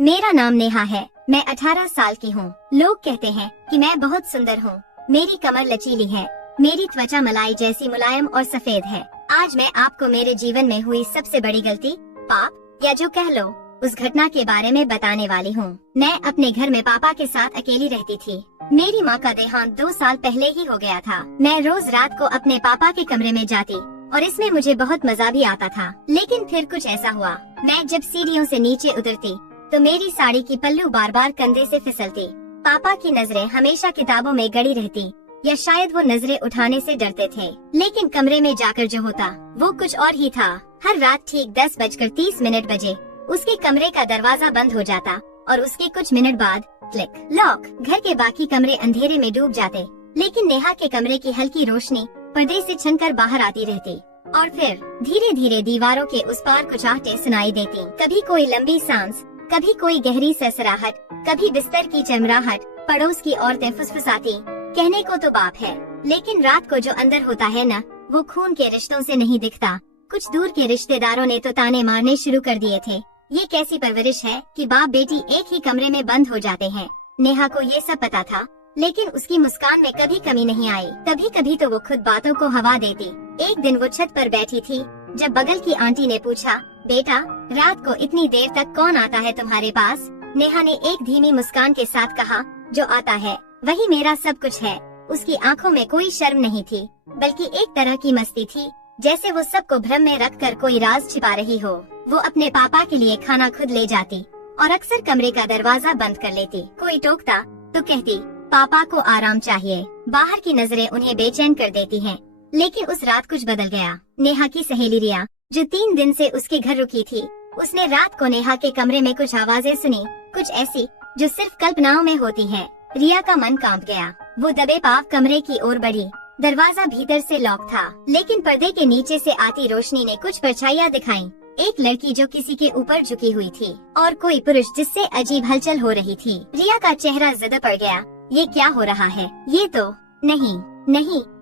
मेरा नाम नेहा है। मैं 18 साल की हूँ। लोग कहते हैं कि मैं बहुत सुंदर हूँ। मेरी कमर लचीली है। मेरी त्वचा मलाई जैसी मुलायम और सफेद है। आज मैं आपको मेरे जीवन में हुई सबसे बड़ी गलती, पाप या जो कह लो उस घटना के बारे में बताने वाली हूँ। मैं अपने घर में पापा के साथ अकेली रहती थी। मेरी माँ का देहांत 2 साल पहले ही हो गया था। मैं रोज रात को अपने पापा के कमरे में जाती और इसमें मुझे बहुत मजा भी आता था। लेकिन फिर कुछ ऐसा हुआ, मैं जब सीढ़ियों से नीचे उतरती तो मेरी साड़ी की पल्लू बार बार कंधे से फिसलती। पापा की नजरें हमेशा किताबों में गड़ी रहती या शायद वो नजरें उठाने से डरते थे। लेकिन कमरे में जाकर जो होता वो कुछ और ही था। हर रात ठीक 10:30 बजे उसके कमरे का दरवाजा बंद हो जाता और उसके कुछ मिनट बाद क्लिक लॉक। घर के बाकी कमरे अंधेरे में डूब जाते, लेकिन नेहा के कमरे की हल्की रोशनी पर्दे से छनकर बाहर आती रहती और फिर धीरे धीरे दीवारों के उस पार कुछ आहटें सुनाई देती। कभी कोई लंबी सांस, कभी कोई गहरी ससराहट, कभी बिस्तर की चमराहट। पड़ोस की औरतें फुसफुसाती, कहने को तो बाप है, लेकिन रात को जो अंदर होता है ना, वो खून के रिश्तों से नहीं दिखता। कुछ दूर के रिश्तेदारों ने तो ताने मारने शुरू कर दिए थे। ये कैसी परवरिश है कि बाप बेटी एक ही कमरे में बंद हो जाते हैं। नेहा को ये सब पता था, लेकिन उसकी मुस्कान में कभी कमी नहीं आई। कभी कभी तो वो खुद बातों को हवा देती। एक दिन वो छत पर बैठी थी जब बगल की आंटी ने पूछा, बेटा रात को इतनी देर तक कौन आता है तुम्हारे पास? नेहा ने एक धीमी मुस्कान के साथ कहा, जो आता है वही मेरा सब कुछ है। उसकी आंखों में कोई शर्म नहीं थी, बल्कि एक तरह की मस्ती थी, जैसे वो सबको भ्रम में रखकर कोई राज छिपा रही हो। वो अपने पापा के लिए खाना खुद ले जाती और अक्सर कमरे का दरवाजा बंद कर लेती। कोई टोकता तो कहती, पापा को आराम चाहिए। बाहर की नजरें उन्हें बेचैन कर देती हैं। लेकिन उस रात कुछ बदल गया। नेहा की सहेली रिया, जो 3 दिन से उसके घर रुकी थी, उसने रात को नेहा के कमरे में कुछ आवाजें सुनी, कुछ ऐसी जो सिर्फ कल्पनाओं में होती हैं। रिया का मन कांप गया। वो दबे पांव कमरे की ओर बढ़ी। दरवाजा भीतर से लॉक था, लेकिन पर्दे के नीचे से आती रोशनी ने कुछ परछाइयां दिखाई। एक लड़की जो किसी के ऊपर झुकी हुई थी और कोई पुरुष जिससे अजीब हलचल हो रही थी। रिया का चेहरा ज़द पड़ गया। ये क्या हो रहा है? ये तो नहीं।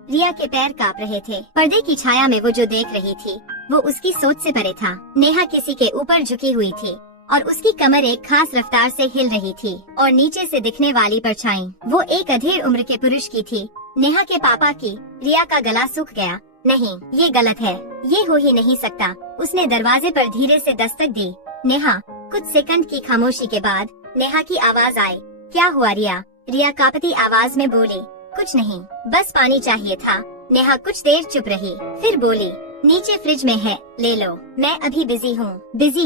रिया के पैर कांप रहे थे। पर्दे की छाया में वो जो देख रही थी वो उसकी सोच से परे था। नेहा किसी के ऊपर झुकी हुई थी और उसकी कमर एक खास रफ्तार से हिल रही थी और नीचे से दिखने वाली परछाई वो एक अधेड़ उम्र के पुरुष की थी। नेहा के पापा की। रिया का गला सूख गया। नहीं, ये गलत है, ये हो ही नहीं सकता। उसने दरवाजे पर धीरे से दस्तक दी। नेहा। कुछ सेकंड की खामोशी के बाद नेहा की आवाज आई, क्या हुआ रिया? रिया कांपती आवाज में बोली, कुछ नहीं, बस पानी चाहिए था। नेहा कुछ देर चुप रही, फिर बोली, नीचे फ्रिज में है, ले लो। मैं अभी बिजी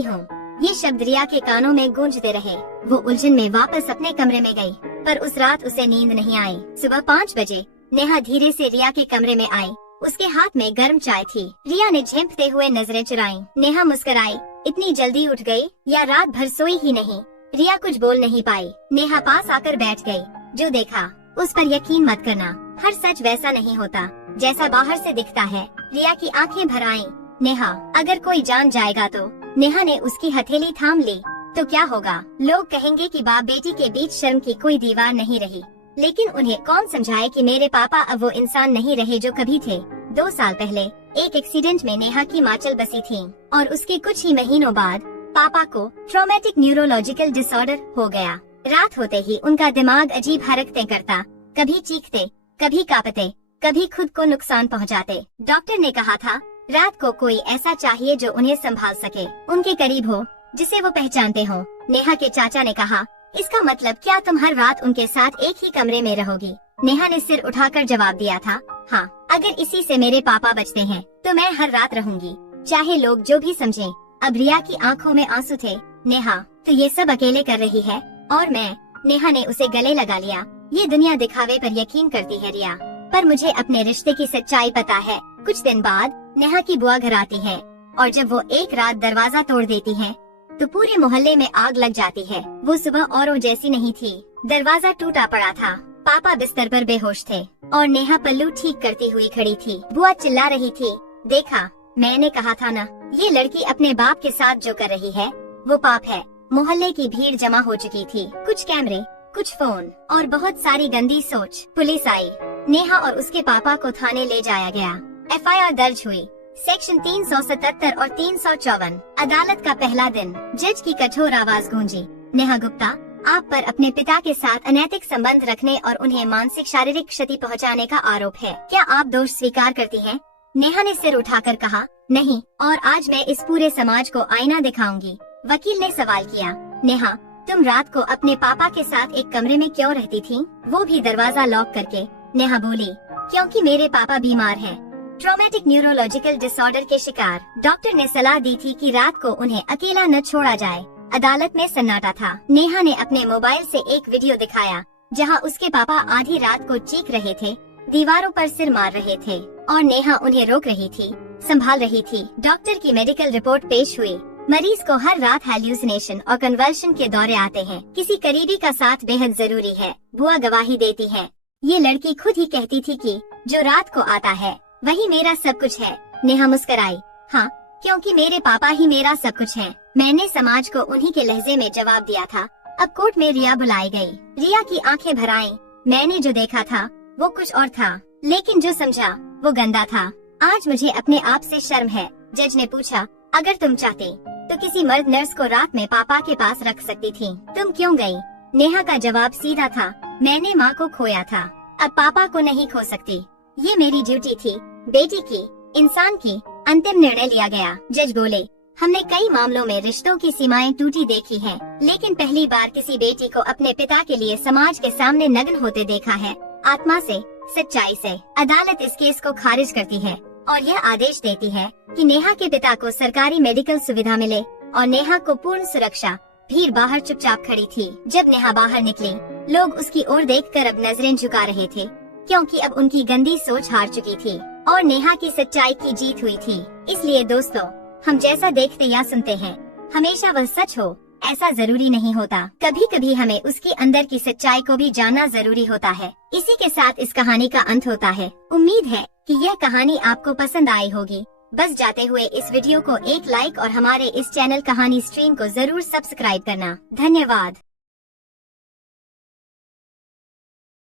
हूँ। ये शब्द रिया के कानों में गूंजते रहे। वो उलझन में वापस अपने कमरे में गई, पर उस रात उसे नींद नहीं आई। सुबह 5 बजे नेहा धीरे से रिया के कमरे में आई। उसके हाथ में गर्म चाय थी। रिया ने झेंपते हुए नजरें चुराई। नेहा मुस्कुराई, इतनी जल्दी उठ गई या रात भर सोई ही नहीं? रिया कुछ बोल नहीं पाई। नेहा पास आकर बैठ गई। जो देखा उस पर यकीन मत करना, हर सच वैसा नहीं होता जैसा बाहर से दिखता है। रिया की आंखें भर आईं। नेहा, अगर कोई जान जाएगा तो? नेहा ने उसकी हथेली थाम ली। तो क्या होगा? लोग कहेंगे कि बाप बेटी के बीच शर्म की कोई दीवार नहीं रही, लेकिन उन्हें कौन समझाए कि मेरे पापा अब वो इंसान नहीं रहे जो कभी थे। 2 साल पहले एक एक्सीडेंट में नेहा की माँ चल बसी थी और उसके कुछ ही महीनों बाद पापा को ट्रॉमेटिक न्यूरोलॉजिकल डिसऑर्डर हो गया। रात होते ही उनका दिमाग अजीब हरकतें करता, कभी चीखते, कभी कांपते, कभी खुद को नुकसान पहुंचाते। डॉक्टर ने कहा था रात को कोई ऐसा चाहिए जो उन्हें संभाल सके, उनके करीब हो, जिसे वो पहचानते हो। नेहा के चाचा ने कहा, इसका मतलब क्या तुम हर रात उनके साथ एक ही कमरे में रहोगी? नेहा ने सिर उठाकर जवाब दिया था, हाँ, अगर इसी से मेरे पापा बचते हैं तो मैं हर रात रहूंगी, चाहे लोग जो भी समझें। अब रिया की आंखों में आंसू थे। नेहा, तो ये सब अकेले कर रही है और मैं? नेहा ने उसे गले लगा लिया। ये दुनिया दिखावे पर यकीन करती है रिया, पर मुझे अपने रिश्ते की सच्चाई पता है। कुछ दिन बाद नेहा की बुआ घर आती है और जब वो एक रात दरवाजा तोड़ देती है तो पूरे मोहल्ले में आग लग जाती है। वो सुबह औरों जैसी नहीं थी। दरवाजा टूटा पड़ा था, पापा बिस्तर पर बेहोश थे और नेहा पल्लू ठीक करती हुई खड़ी थी। बुआ चिल्ला रही थी, देखा, मैंने कहा था ना, ये लड़की अपने बाप के साथ जो कर रही है वो पाप है। मोहल्ले की भीड़ जमा हो चुकी थी, कुछ कैमरे, कुछ फोन और बहुत सारी गंदी सोच। पुलिस आई। नेहा और उसके पापा को थाने ले जाया गया। FIR दर्ज हुई। सेक्शन 377 और 354। अदालत का पहला दिन। जज की कठोर आवाज गूंजी, नेहा गुप्ता, आप पर अपने पिता के साथ अनैतिक संबंध रखने और उन्हें मानसिक शारीरिक क्षति पहुंचाने का आरोप है। क्या आप दोष स्वीकार करती हैं? नेहा ने सिर उठाकर कहा, नहीं, और आज मैं इस पूरे समाज को आईना दिखाऊंगी। वकील ने सवाल किया, नेहा, तुम रात को अपने पापा के साथ एक कमरे में क्यों रहती थी, वो भी दरवाजा लॉक करके? नेहा बोली, क्योंकि मेरे पापा बीमार हैं, ट्रॉमेटिक न्यूरोलॉजिकल डिसऑर्डर के शिकार। डॉक्टर ने सलाह दी थी कि रात को उन्हें अकेला न छोड़ा जाए। अदालत में सन्नाटा था। नेहा ने अपने मोबाइल से एक वीडियो दिखाया जहां उसके पापा आधी रात को चीख रहे थे, दीवारों पर सिर मार रहे थे और नेहा उन्हें रोक रही थी, संभाल रही थी। डॉक्टर की मेडिकल रिपोर्ट पेश हुई। मरीज को हर रात हैल्यूसिनेशन और कन्वल्शन के दौरे आते हैं। किसी करीबी का साथ बेहद जरूरी है। बुआ गवाही देती है। ये लड़की खुद ही कहती थी कि जो रात को आता है वही मेरा सब कुछ है। नेहा मुस्कुराई, हाँ, क्योंकि मेरे पापा ही मेरा सब कुछ है। मैंने समाज को उन्हीं के लहजे में जवाब दिया था। अब कोर्ट में रिया बुलाई गई। रिया की आंखें भर आईं। मैंने जो देखा था वो कुछ और था, लेकिन जो समझा वो गंदा था। आज मुझे अपने आप से शर्म है। जज ने पूछा, अगर तुम चाहते तो किसी मर्द नर्स को रात में पापा के पास रख सकती थी, तुम क्यों गई? नेहा का जवाब सीधा था, मैंने माँ को खोया था, अब पापा को नहीं खो सकती। ये मेरी ड्यूटी थी, बेटी की, इंसान की। अंतिम निर्णय लिया गया। जज बोले, हमने कई मामलों में रिश्तों की सीमाएं टूटी देखी हैं, लेकिन पहली बार किसी बेटी को अपने पिता के लिए समाज के सामने नग्न होते देखा है, आत्मा से, सच्चाई से। अदालत इस केस को खारिज करती है और यह आदेश देती है कि नेहा के पिता को सरकारी मेडिकल सुविधा मिले और नेहा को पूर्ण सुरक्षा। भीड़ बाहर चुपचाप खड़ी थी। जब नेहा बाहर निकली, लोग उसकी ओर देखकर अब नजरें झुका रहे थे, क्योंकि अब उनकी गंदी सोच हार चुकी थी और नेहा की सच्चाई की जीत हुई थी। इसलिए दोस्तों, हम जैसा देखते या सुनते हैं, हमेशा वह सच हो ऐसा जरूरी नहीं होता। कभी कभी हमें उसके अंदर की सच्चाई को भी जानना जरूरी होता है। इसी के साथ इस कहानी का अंत होता है। उम्मीद है कि यह कहानी आपको पसंद आई होगी। बस जाते हुए इस वीडियो को एक लाइक और हमारे इस चैनल कहानी स्ट्रीम को जरूर सब्सक्राइब करना। धन्यवाद।